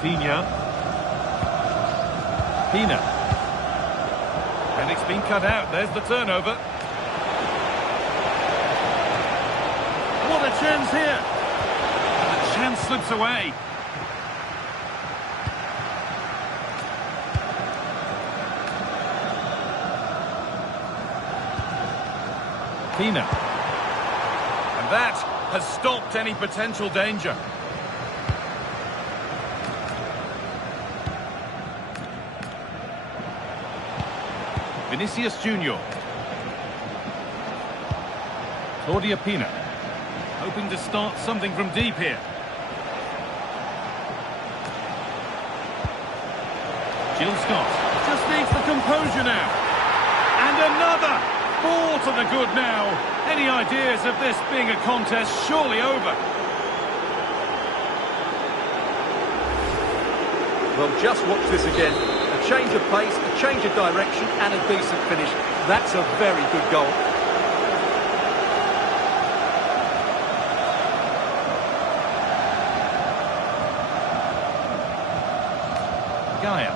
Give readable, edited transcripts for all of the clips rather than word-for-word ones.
Rafinha. Pina. And it's been cut out. There's the turnover. What a chance here. The chance slips away. Pina. And that has stopped any potential danger. Vinicius Junior. Claudia Pina. Hoping to start something from deep here. Jill Scott. Just needs the composure now. And another! 4 to the good now. Any ideas of this being a contest surely over? Well, just watch this again. A change of pace, a change of direction, and a decent finish. That's a very good goal. Gaia.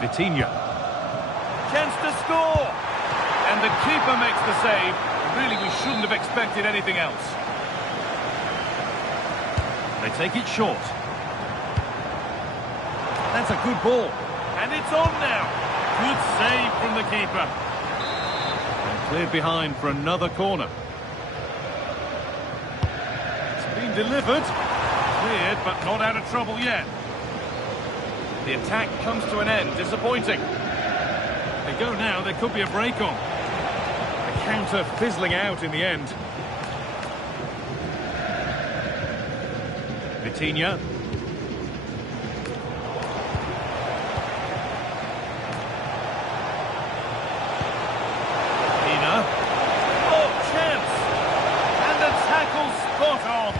Vitinha. Chance to score! And the keeper makes the save. Really, we shouldn't have expected anything else. They take it short. That's a good ball. And it's on now. Good save from the keeper. And cleared behind for another corner. It's been delivered. Cleared, but not out of trouble yet. The attack comes to an end. Disappointing. They go now. There could be a break on. The counter fizzling out in the end. Vitinha. Pina. Oh, chance! And the tackle spot on.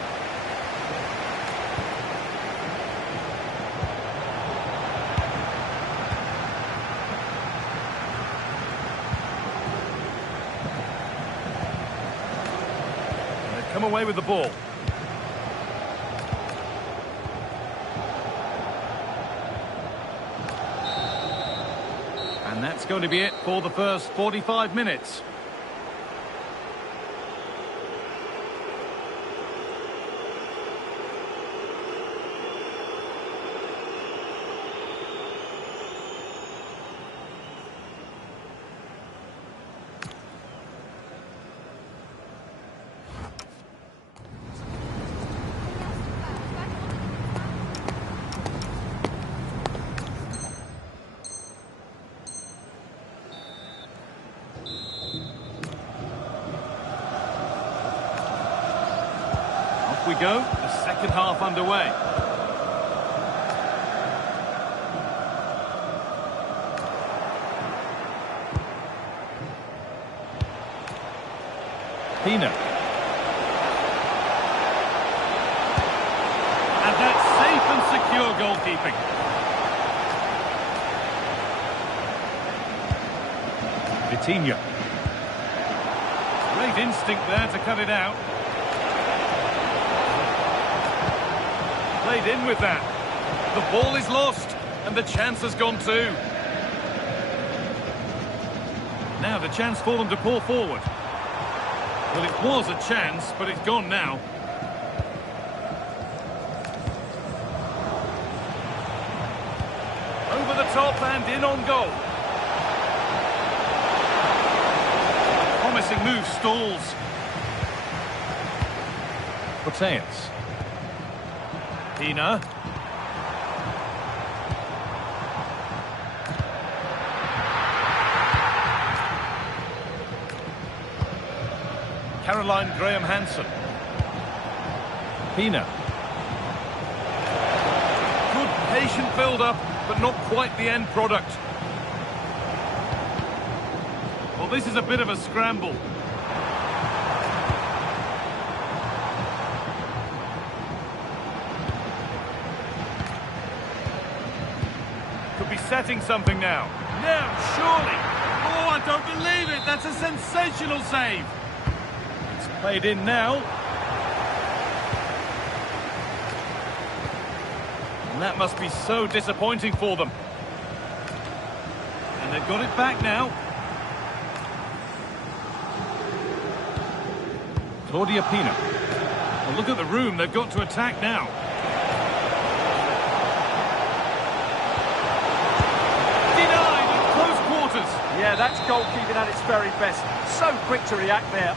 They've come away with the ball. And that's going to be it for the first 45 minutes. We go, the second half underway. Pina. And that's safe and secure goalkeeping. Vitinha. Great instinct there to cut it out. Played in with that. The ball is lost, and the chance has gone too. Now the chance for them to pull forward. Well, it was a chance, but it's gone now. Over the top and in on goal. Promising move stalls. Proteus. Pina. Caroline Graham-Hansen. Pina. Good patient build-up, but not quite the end product. Well, this is a bit of a scramble. Could be setting something now. Now, surely. Oh, I don't believe it. That's a sensational save. Played in now. And that must be so disappointing for them. And they've got it back now. Claudia Pina. Well, look at the room they've got to attack now. Denied at close quarters. Yeah, that's goalkeeping at its very best. So quick to react there.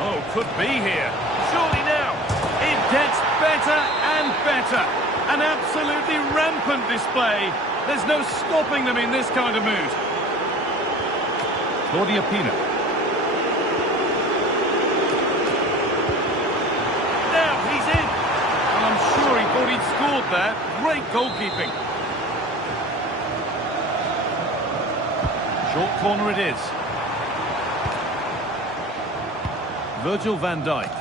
Oh, could be here. Surely now. It gets better and better. An absolutely rampant display. There's no stopping them in this kind of mood. Claudia Pina. Now he's in. Well, I'm sure he thought he'd scored there. Great goalkeeping. Short corner it is. Virgil van Dijk.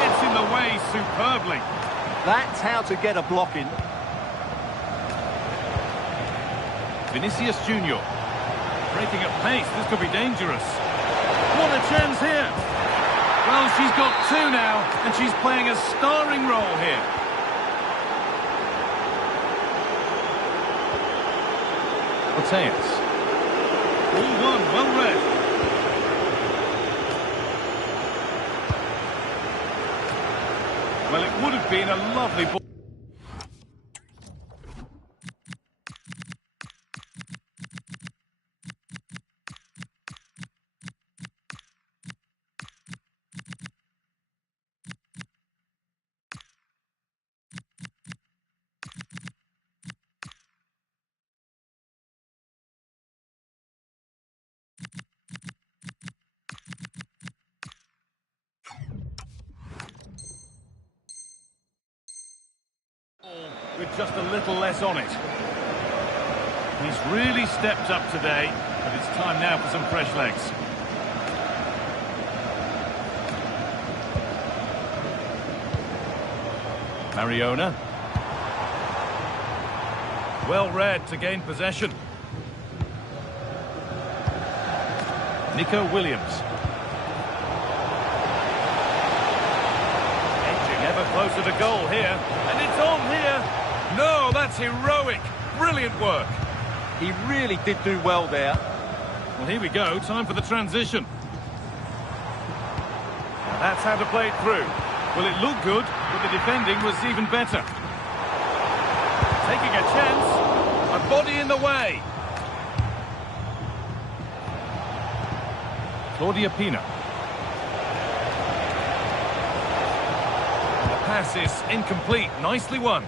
Gets in the way superbly. That's how to get a block in. Vinicius Junior. Breaking at pace, this could be dangerous. What a chance here. Well, she's got two now, and she's playing a starring role here. Mateus. All one, well read. Well, it would have been a lovely ball. With just a little less on it. He's really stepped up today, but it's time now for some fresh legs. Mariona. Well read to gain possession. Nico Williams. Edging ever closer to goal here, and it's on here. No, that's heroic. Brilliant work. He really did do well there. Well, here we go. Time for the transition. Now that's how to play it through. Well, it looked good, but the defending was even better. Taking a chance. A body in the way. Claudia Pina. And the pass is incomplete. Nicely won.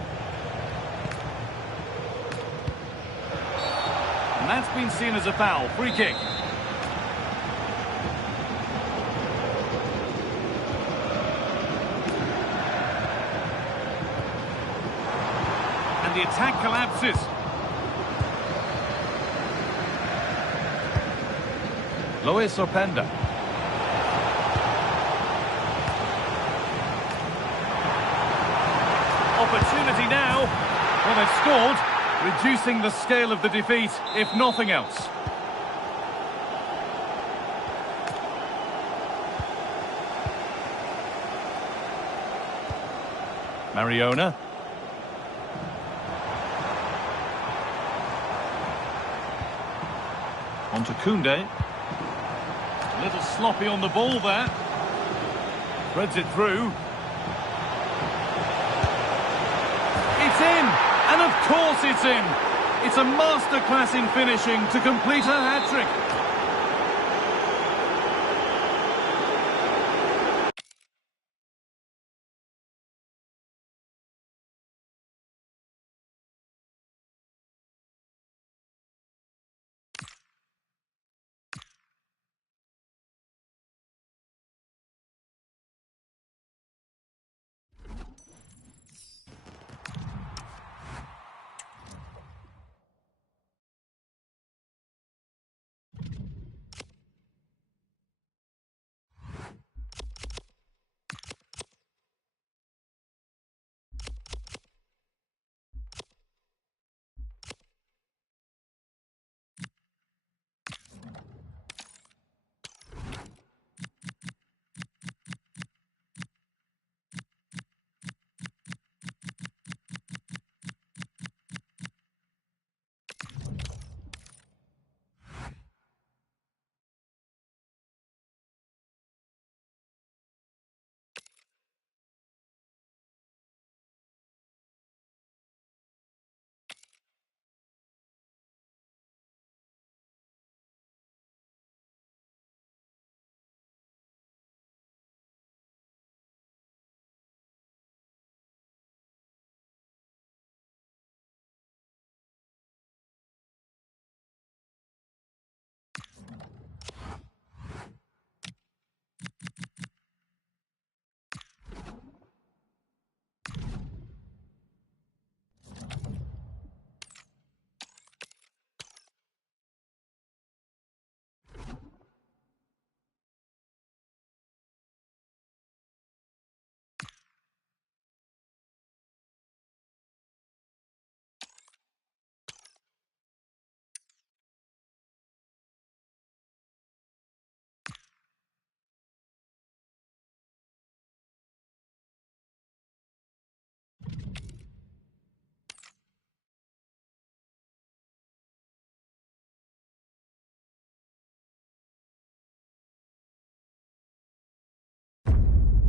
And that's been seen as a foul. Free kick. And the attack collapses. Lois Openda. Opportunity now. Well, they've scored. Reducing the scale of the defeat, if nothing else. Mariona. On to Koundé. A little sloppy on the ball there. Threads it through. It's in! And of course it's in. It's a masterclass in finishing to complete her hat-trick.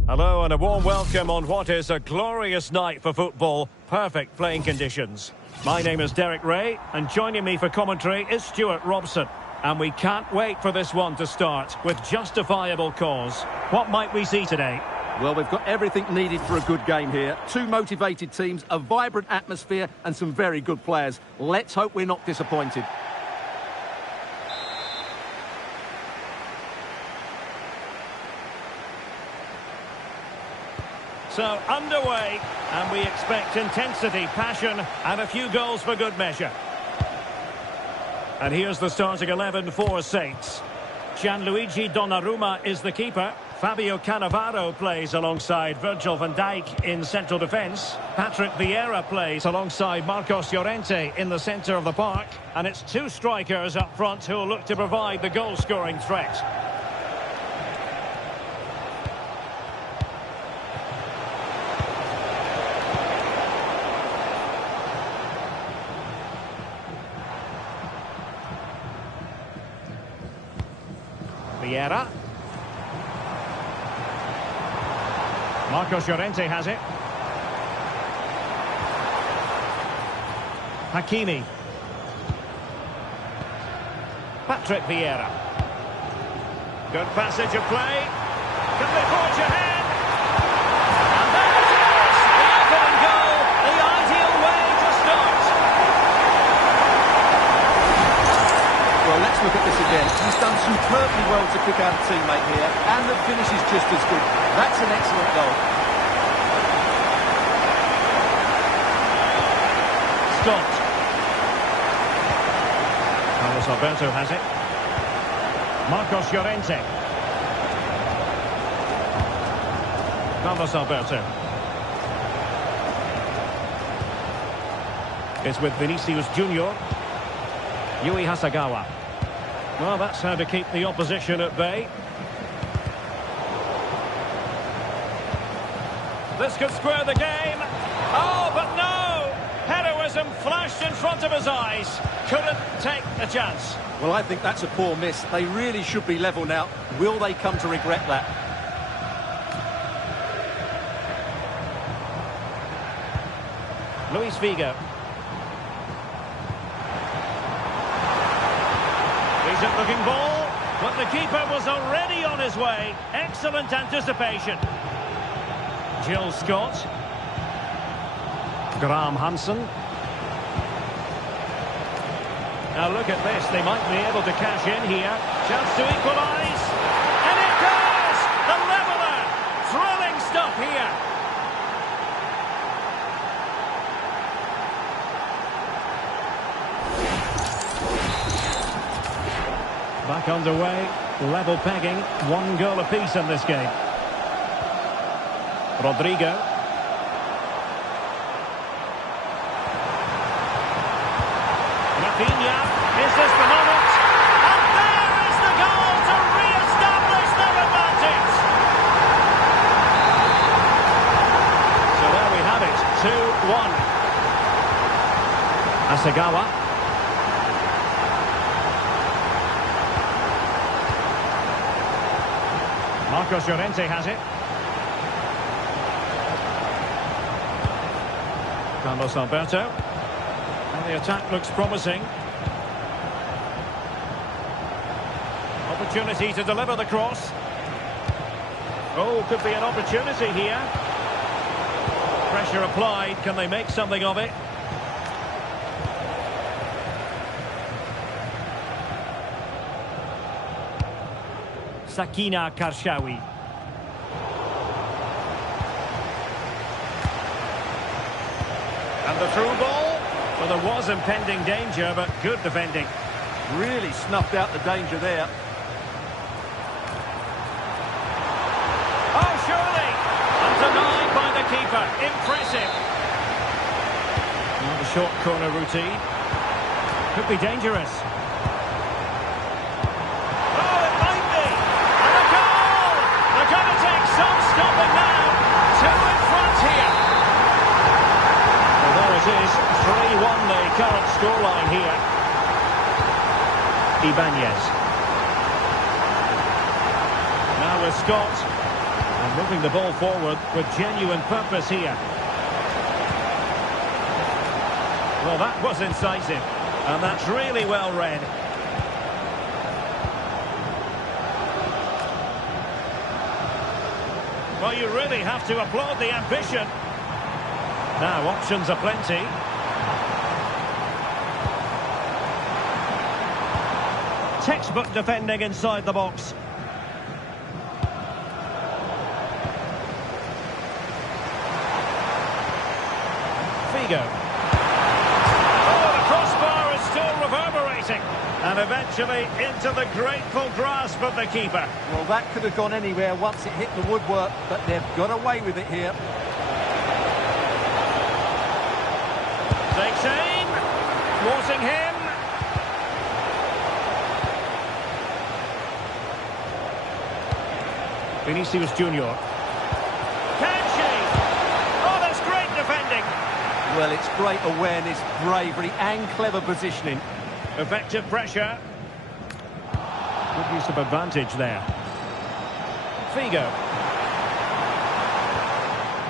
Hello and a warm welcome on what is a glorious night for football. Perfect playing conditions. My name is Derek Ray and joining me for commentary is Stuart Robson. And we can't wait for this one to start with justifiable cause. What might we see today? Well, we've got everything needed for a good game here. Two motivated teams, a vibrant atmosphere and some very good players. Let's hope we're not disappointed. So, underway, and we expect intensity, passion, and a few goals for good measure. And here's the starting 11 for Saints. Gianluigi Donnarumma is the keeper. Fabio Cannavaro plays alongside Virgil van Dijk in central defence. Patrick Vieira plays alongside Marcos Llorente in the centre of the park. And it's two strikers up front who will look to provide the goal-scoring threat. Vieira. Marcos Llorente has it. Hakimi. Patrick Vieira. Good passage of play. Can they forge ahead? And there it is! The opening goal. The ideal way to start. Well, let's look at this again. He's done superbly well to pick out a teammate here, and the finish is just as good. That's an excellent goal. Scott. Carlos Alberto has it. Marcos Llorente. Carlos Alberto. It's with Vinicius Junior. Yui Hasegawa. Well, that's how to keep the opposition at bay. This could square the game. Oh, but no! Heroism flashed in front of his eyes. Couldn't take the chance. Well, I think that's a poor miss. They really should be level now. Will they come to regret that? Luis Figo. Decent looking ball, but the keeper was already on his way. Excellent anticipation. Jill Scott. Graham Hansen. Now look at this, they might be able to cash in here. Chance to equalise. And it goes! The leveller! Thrilling stuff here. Back underway, level pegging, 1 goal apiece in this game. Rodrigo. Rafinha, is this the moment? And there is the goal to re-establish their advantage. So there we have it, 2-1. Hasegawa. Marcos Llorente has it. Carlos Alberto. And the attack looks promising. Opportunity to deliver the cross. Oh, could be an opportunity here. Pressure applied. Can they make something of it? Sakina Karshawi. And the through ball. Well, there was impending danger, but good defending. Really snuffed out the danger there. Oh, surely! And denied by the keeper. Impressive. Now the short corner routine. Could be dangerous. Oh, it might be! And a goal! They're going to take some stopping now. 2 in front here. Well, there it is. 3-1 the current scoreline here. Ibanez. Now with Scott. And moving the ball forward with genuine purpose here. Well, that was incisive. And that's really well read. Well, you really have to applaud the ambition. Now, options are plenty. Textbook defending inside the box. Figo. Oh, the crossbar is still reverberating. And eventually into the grateful grasp of the keeper. Well, that could have gone anywhere once it hit the woodwork, but they've got away with it here. Takes aim. Thwarting him. Vinicius Junior. Can she? Oh, that's great defending. Well, it's great awareness, bravery and clever positioning. Effective pressure. Good use of advantage there. Figo.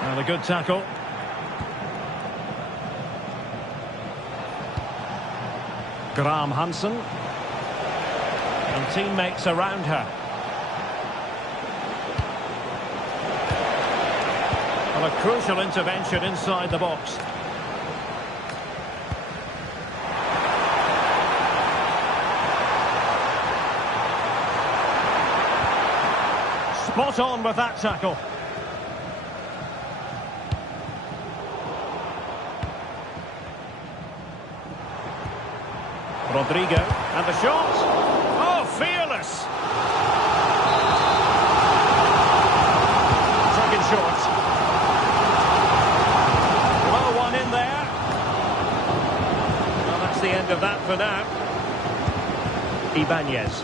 And a good tackle. Graham Hansen. And teammates around her. Well, a crucial intervention inside the box. Spot on with that tackle. Rodrigo, and the shot. Oh, fearless. Taken short. Low one in there. Well, that's the end of that for now. Ibanez.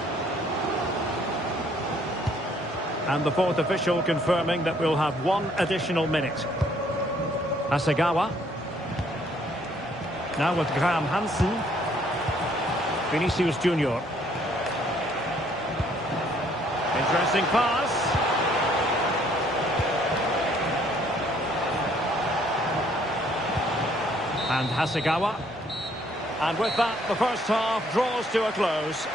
And the fourth official confirming that we'll have one additional minute. Hasegawa. Now with Graham Hansen. Vinicius Junior. Interesting pass. And Hasegawa. And with that, the first half draws to a close.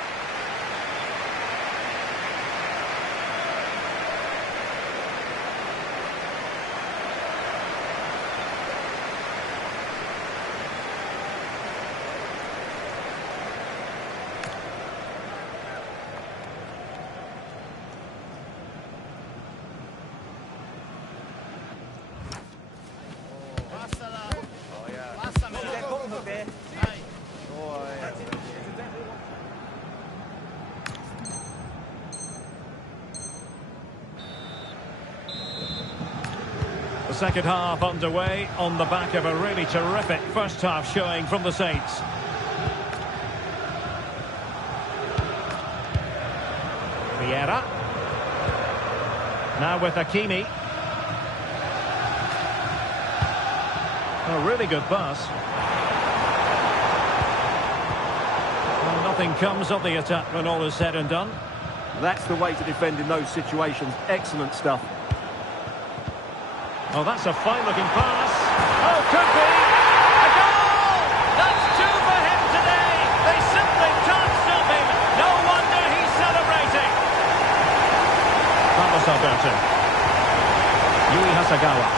The second half underway on the back of a really terrific first half showing from the Saints. Vieira. Now with Hakimi. A really good pass. Well, nothing comes of the attack when all is said and done. That's the way to defend in those situations. Excellent stuff. Oh, that's a fine-looking pass. Oh, could be. A goal! That's two for him today. They simply can't stop him. No wonder he's celebrating. Carlos Alberto. Yui Hasegawa.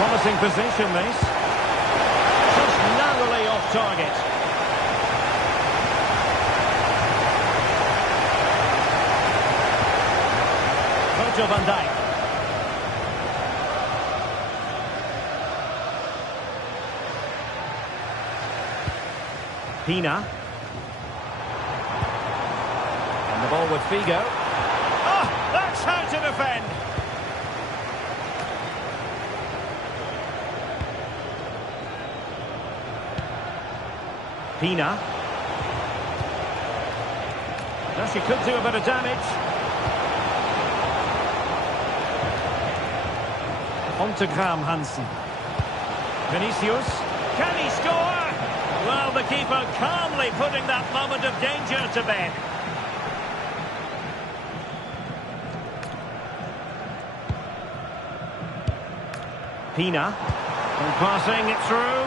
Promising position, this. Just narrowly off target. Virgil van Dijk. Pina. And the ball with Figo. Oh, that's how to defend. Pina. Now she could do a bit of damage. On to Graham Hansen. Vinicius. Can he score? Well, the keeper calmly putting that moment of danger to bed. Pina. And passing it through.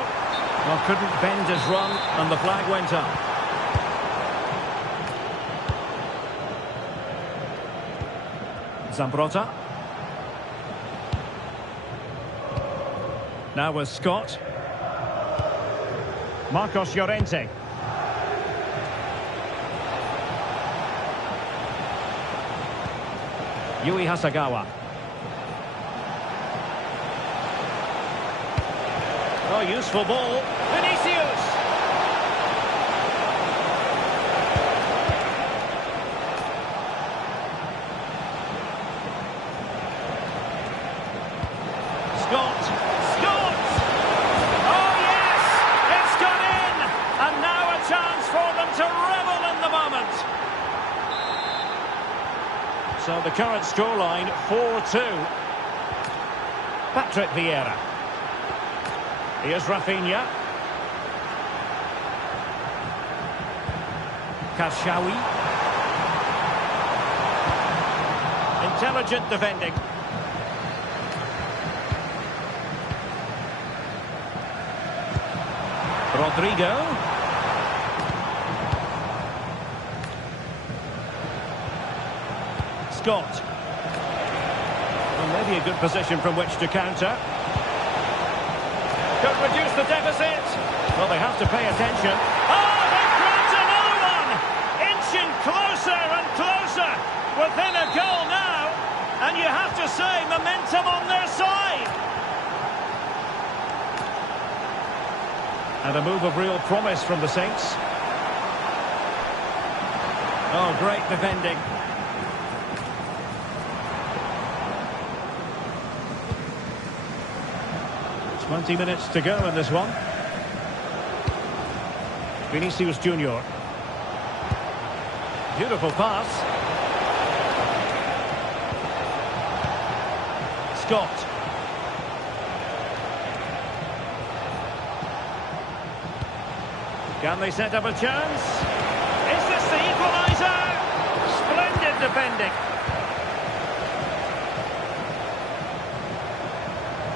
Well, couldn't bend his run, and the flag went up. Zambrotta. Now with Scott. Marcos Llorente. Yui Hasagawa. Oh, useful ball. Vinicius! Scott! Scott! Oh, yes! It's gone in! And now a chance for them to revel in the moment. So the current scoreline, 4-2. Patrick Vieira. Here's Rafinha. Karshawi. Intelligent defending. Rodrigo. Scott. Well, maybe a good position from which to counter. Could reduce the deficit. Well, they have to pay attention. Oh, they've grabbed another one! Inching closer and closer. Within a goal now. And you have to say, momentum on their side. And a move of real promise from the Saints. Oh, great defending. 20 minutes to go in this one. Vinicius Junior. Beautiful pass. Scott. Can they set up a chance? Is this the equaliser? Splendid defending.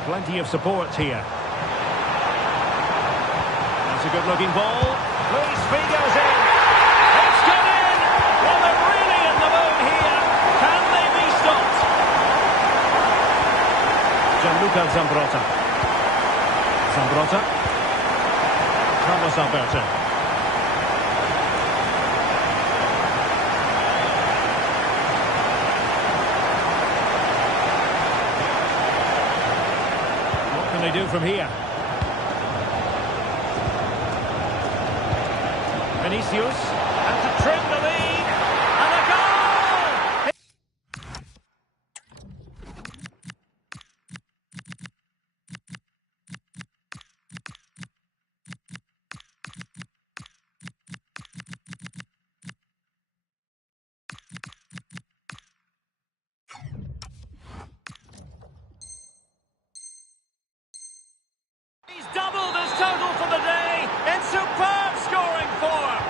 Plenty of support here. That's a good-looking ball. Luis Figo's in. It's gone in. Well, they're really in the mood here. Can they be stopped? Gianluca Zambrotta. Zambrotta. Carlos Alberto. What can they do from here? Vinicius, and to trim the lead, and a goal! He's doubled his total for the day in superb scoring form.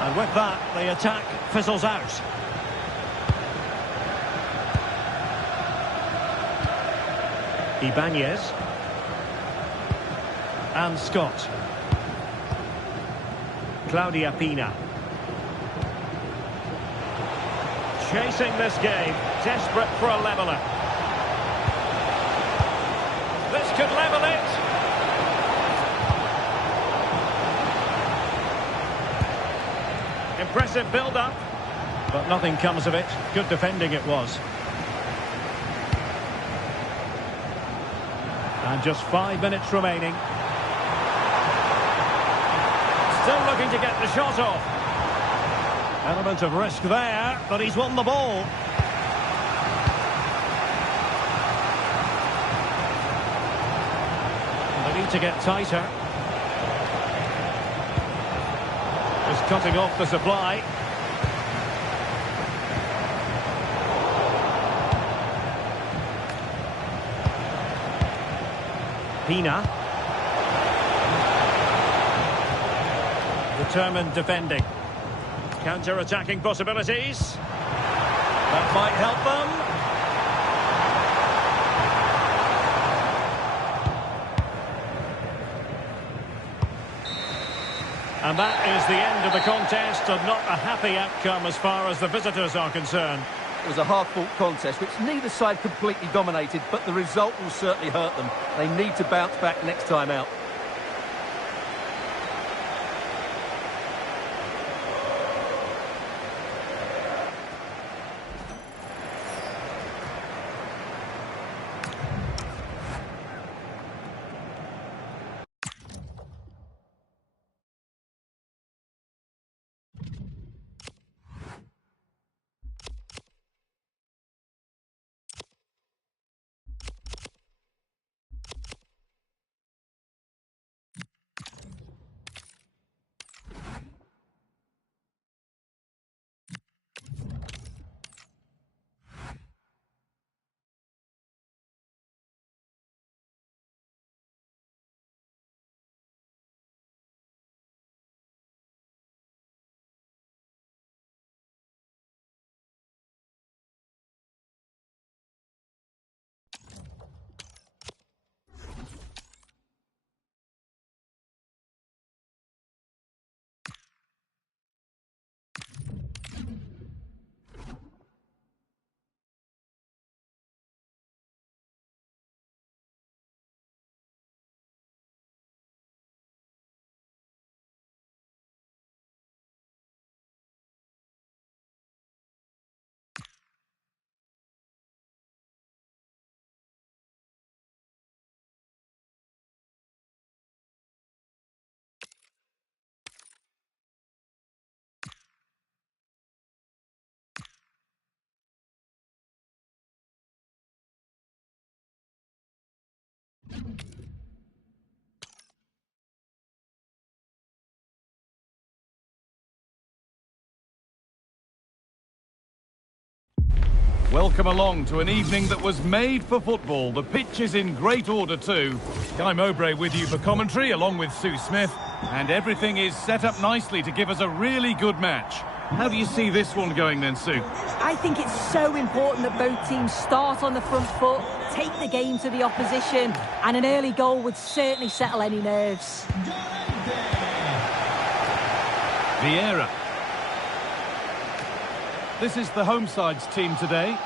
And with that, the attack fizzles out. Ibanez. And Scott. Claudia Pina. Chasing this game, desperate for a leveller. This could level it. Impressive build-up, but nothing comes of it. Good defending it was. And just 5 minutes remaining. Still looking to get the shot off. Element of risk there, but he's won the ball. And they need to get tighter. Just cutting off the supply. Pina. The Determined defending. Counter-attacking possibilities. That might help them. And that is the end of the contest, and not a happy outcome as far as the visitors are concerned. It was a hard-fought contest, which neither side completely dominated, but the result will certainly hurt them. They need to bounce back next time out. Welcome along to an evening that was made for football. The pitch is in great order too. Guy Mowbray with you for commentary, along with Sue Smith. And everything is set up nicely to give us a really good match. How do you see this one going then, Sue? I think it's so important that both teams start on the front foot, take the game to the opposition, and an early goal would certainly settle any nerves. Vieira. This is the home side's team today.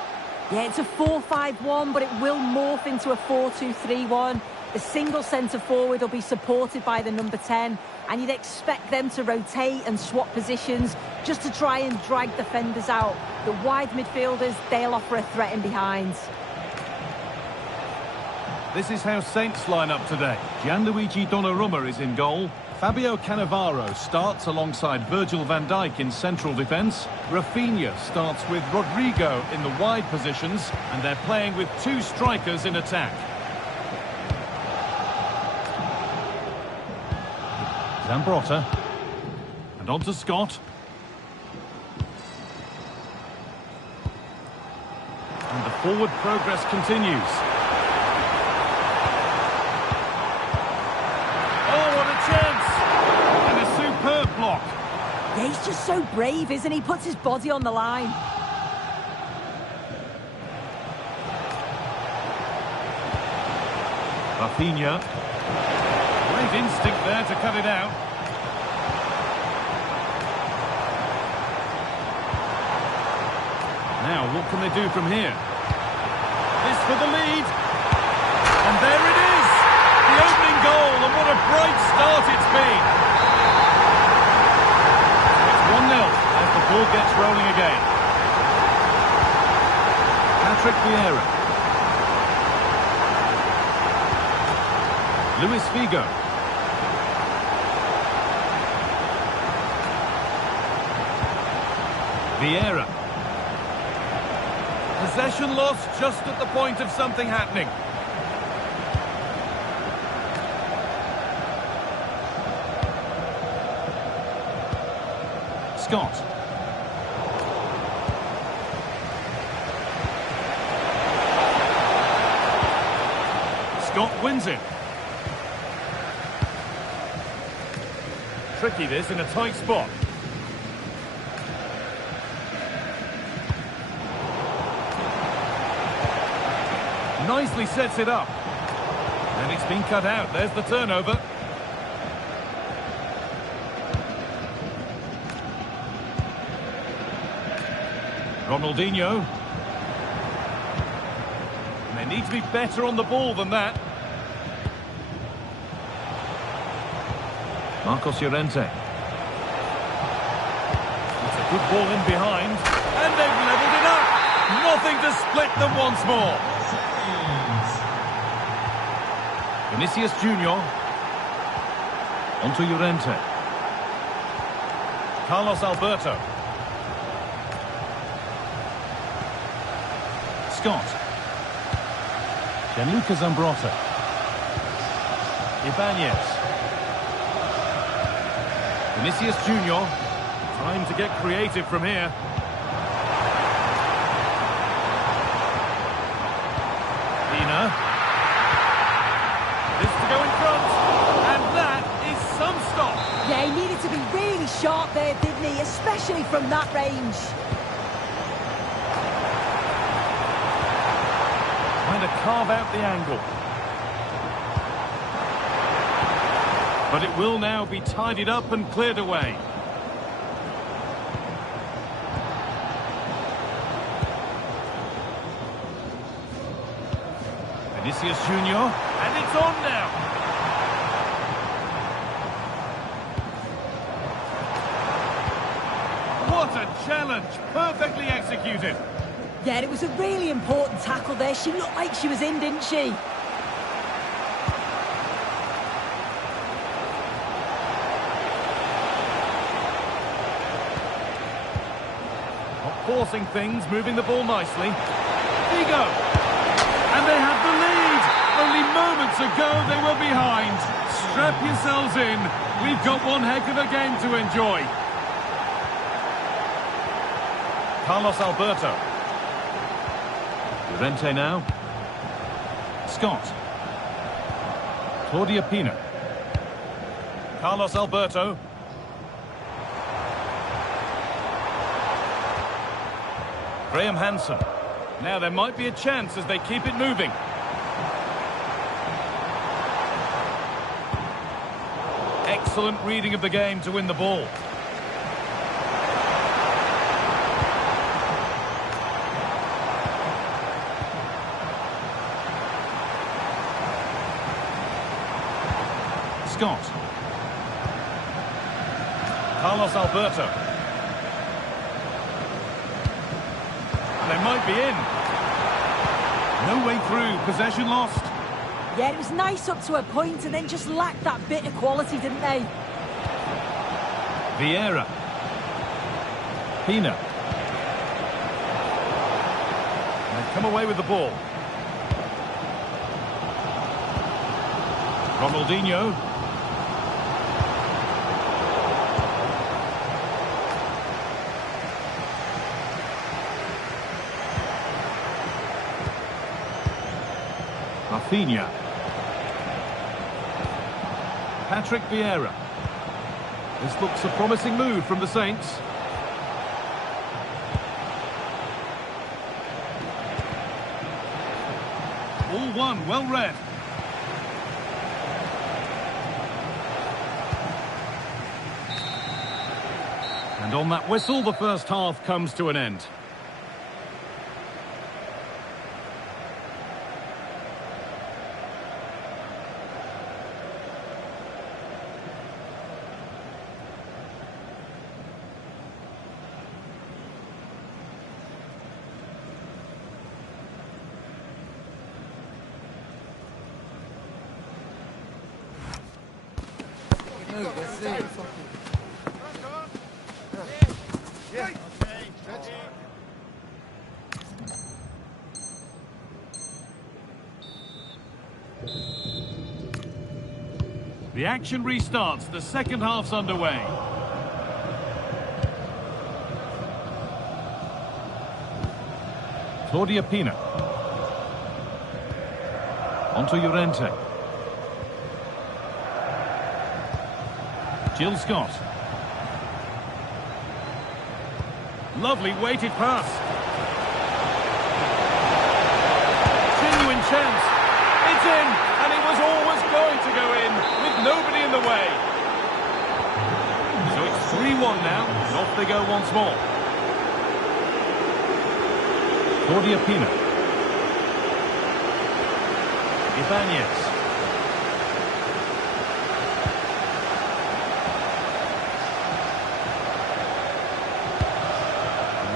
Yeah, it's a 4-5-1, but it will morph into a 4-2-3-1. The single centre-forward will be supported by the number 10, and you'd expect them to rotate and swap positions just to try and drag defenders out. The wide midfielders, they'll offer a threat in behind. This is how Saints line up today. Gianluigi Donnarumma is in goal. Fabio Cannavaro starts alongside Virgil van Dijk in central defence. Rafinha starts with Rodrigo in the wide positions, and they're playing with two strikers in attack. Zambrotta. And on to Scott. And the forward progress continues. Oh, what a chance! And a superb block. Yeah, he's just so brave, isn't he? Puts his body on the line. Rafinha. Great instinct there to cut it out. Now, what can they do from here? This for the lead. And there it is! The opening goal, and what a bright start it's been. It's 1-0 as the ball gets rolling again. Patrick Vieira. Luis Figo. Vieira. Possession lost just at the point of something happening. Scott. Scott wins it. tricky, this, in a tight spot. Nicely sets it up. And it's been cut out. There's the turnover. Ronaldinho. And they need to be better on the ball than that. Marcos Llorente. It's a good ball in behind. And they've levelled it up. Nothing to split them once more. Vinicius Junior. Onto Llorente. Carlos Alberto. Scott. Gianluca Zambrotta. Ibanez. Vinicius Junior. Time to get creative from here. Pina. This to go in front. And that is some stop. Yeah, he needed to be really sharp there, didn't he? Especially from that range. Trying to carve out the angle. But it will now be tidied up and cleared away. Vinicius Junior, and it's on now. What a challenge, perfectly executed. Yeah, it was a really important tackle there. She looked like she was in, didn't she? Not forcing things, moving the ball nicely. Figo! And they have the lead! Only moments ago they were behind. Strap yourselves in. We've got one heck of a game to enjoy. Carlos Alberto. Llorente now. Scott. Claudia Pina. Carlos Alberto. Graham Hansen. Now there might be a chance as they keep it moving. Excellent reading of the game to win the ball. Scott. Carlos Alberto. They might be in. No way through. Possession lost. Yeah, it was nice up to a point and then just lacked that bit of quality, didn't they? Vieira. Pina. And they come away with the ball. Ronaldinho. Rafinha. Patrick Vieira. This looks a promising move from the Saints. All one, well read. And on that whistle, the first half comes to an end. The action restarts. The second half's underway. Claudia Pina. Onto Llorente. Jill Scott. Lovely weighted pass. Genuine chance. It's in, and it was always going to go in, with nobody in the way. So it's 3-1 now, and off they go once more. Claudia Pina. Ibanez.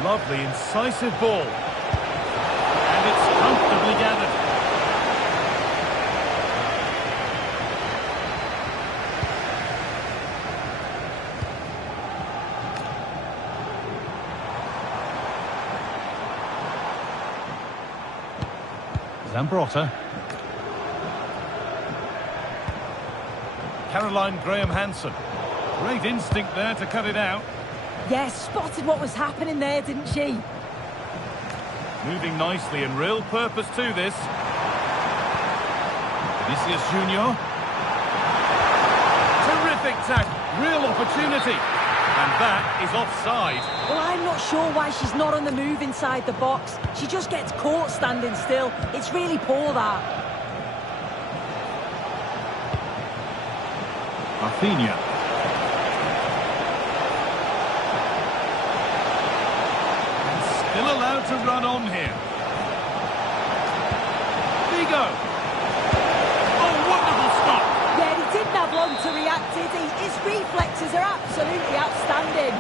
Lovely, incisive ball. And it's comfortably gathered. Zambrotta. Caroline Graham-Hansen. Great instinct there to cut it out. Yes, spotted what was happening there, didn't she? Moving nicely and real purpose to this. Vinicius Junior. Terrific tackle. Real opportunity. And that is offside. Well, I'm not sure why she's not on the move inside the box. She just gets caught standing still. It's really poor, that. Rafinha. Still allowed to run on here. Figo. Oh, wonderful stop. Yeah, he didn't have long to react, did he? His reflexes are absolutely outstanding.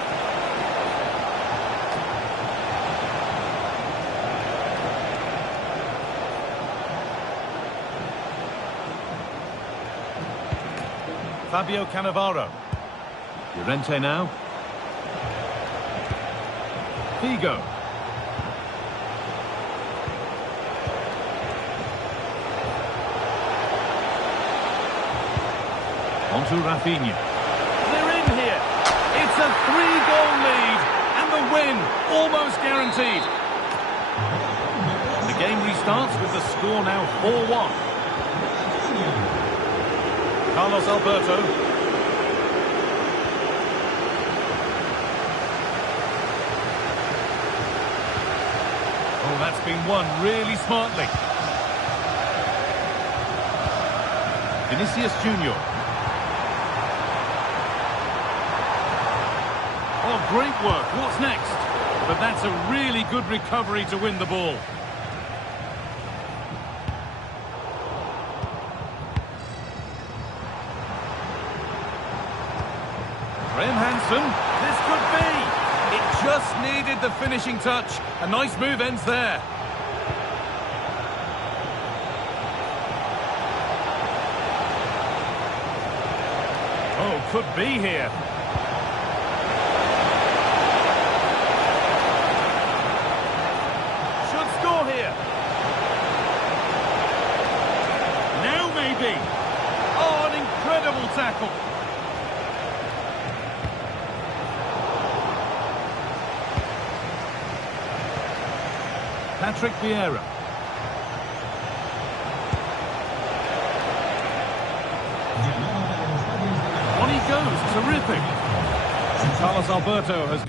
Fabio Cannavaro. Llorente now. Figo. On to Rafinha. They're in here. It's a 3-goal lead. And the win almost guaranteed. The game restarts with the score now 4-1. Carlos Alberto. Oh, that's been won really smartly. Vinicius Junior. Oh, great work. What's next? But that's a really good recovery to win the ball. Graham-Hansen. This could be. It just needed the finishing touch. A nice move ends there. Oh, could be here. Oh, an incredible tackle. Patrick Vieira. On he goes, terrific. Carlos Alberto has...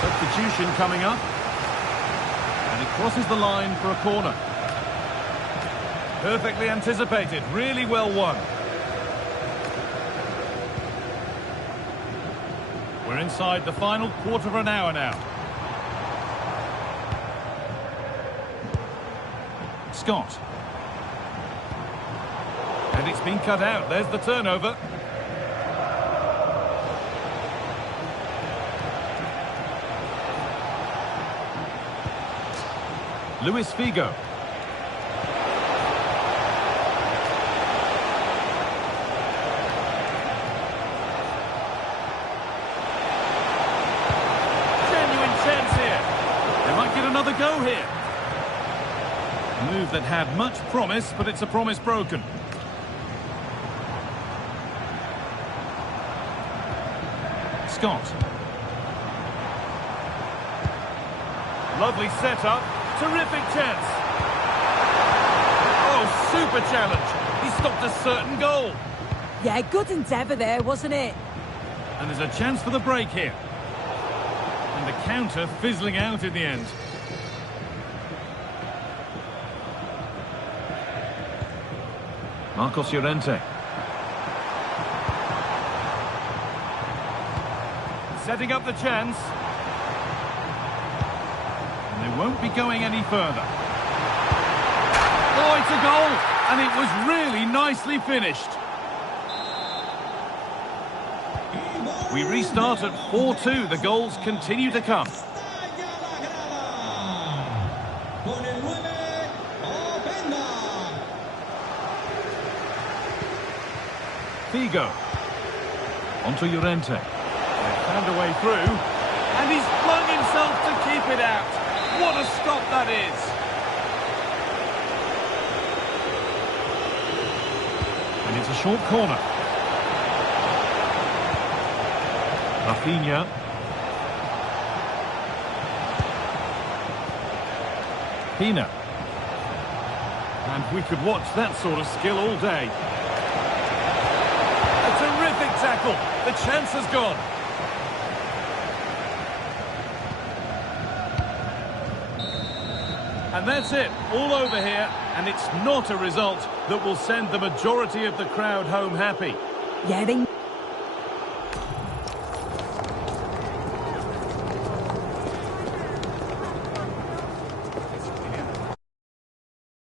Substitution coming up. And he crosses the line for a corner. Perfectly anticipated, really well won. We're inside the final quarter of an hour now. Scott. And it's been cut out, there's the turnover. Luis Figo. Genuine chance here. They might get another go here. Move that had much promise, but it's a promise broken. Scott. Lovely setup. Terrific chance. Oh, super challenge. He stopped a certain goal. Yeah, good endeavour there, wasn't it? And there's a chance for the break here. And the counter fizzling out in the end. Marcos Llorente. Setting up the chance. And they won't be going any further. Oh, it's a goal! And it was really nicely finished. We restart at 4-2. The goals continue to come. Figo. Onto Llorente. Found a way through. And he's flung himself to keep it out. What a stop that is. And it's a short corner. Rafinha. Pina. And we could watch that sort of skill all day. A terrific tackle. The chance has gone. And that's it. All over here. And it's not a result that will send the majority of the crowd home happy. Yeah, they...